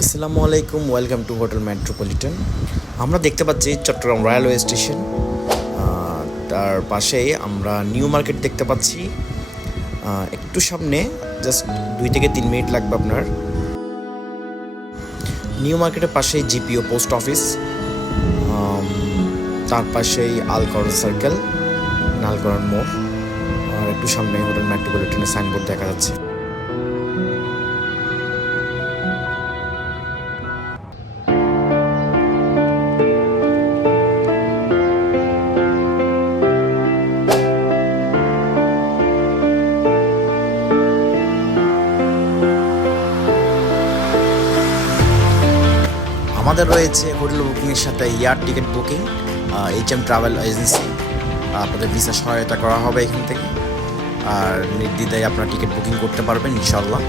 আসসালামু আলাইকুম welcome to hotel metropolitan আমরা দেখতে পাচ্ছি চট্টগ্রাম রেলওয়ে স্টেশন তার পাশেই আমরা নিউ মার্কেট দেখতে পাচ্ছি। একটু সামনে জাস্ট দুই থেকে তিন মিনিট লাগবে আপনার। নিউ মার্কেটের পাশেই জিপিও পোস্ট অফিস তার পাশেই আলকরন সার্কেল নালকরন মোড়, আর একটু সামনে হোটেল মেট্রোপলিটনের সাইনবোর্ড দেখা যাচ্ছে। আমাদের রয়েছে হোটেল বুকিংয়ের সাথে air ticket booking H M travel agency. আপনাদের ভিসা সহায়তা করা হবে এখান থেকে। আর নির্দ্বিধায় আপনারা টিকিট বুকিং করতে পারবেন ইনশাল্লাহ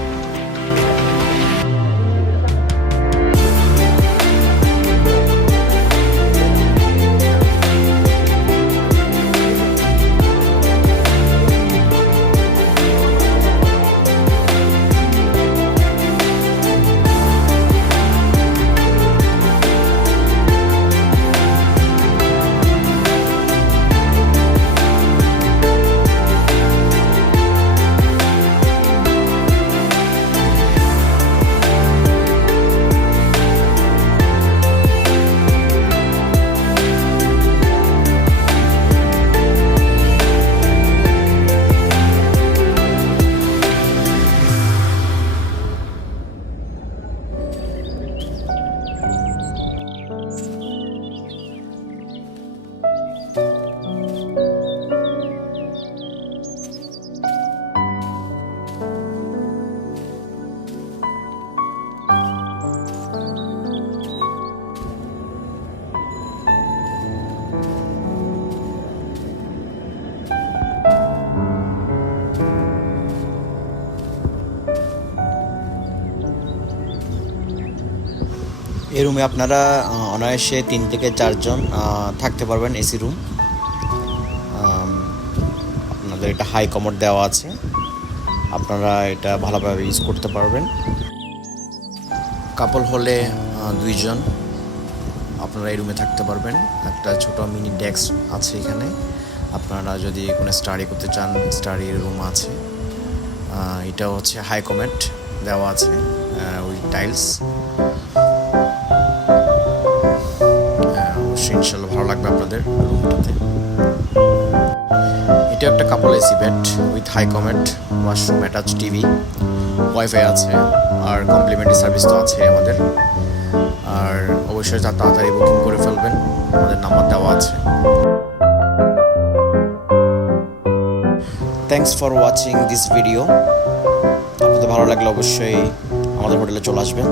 এই রুমে আপনারা অনায়াসে তিন থেকে চারজন থাকতে পারবেন এসি রুম। আপনাদের এটা হাই কমোড দেওয়া আছে। আপনারা এটা ভালোভাবে ইউজ করতে পারবেন। কাপল হলে দুইজন আপনারা এই রুমে থাকতে পারবেন। একটা ছোট মিনি ডেস্ক আছে এখানে। আপনারা যদি কোনো স্টাডি করতে চান স্টাডির রুম আছে। এটা হচ্ছে হাই কমেট দেওয়া আছে ওই টাইলস। অবশ্যই ইনশাল্লাহ ভালো লাগবে আপনাদের রুমটাতে। এটা একটা couple AC bed with high commode washroom attach TV wifi আছে, আর কমপ্লিমেন্টারি সার্ভিস তো আছে আমাদের। আর অবশ্যই যা তাড়াতাড়ি বুকিং করে ফেলবেন, আমাদের নাম্বার দেওয়া আছে। Thanks for watching this video আপনাদের ভালো লাগলে অবশ্যই আমাদের হোটেলে চলে আসবেন।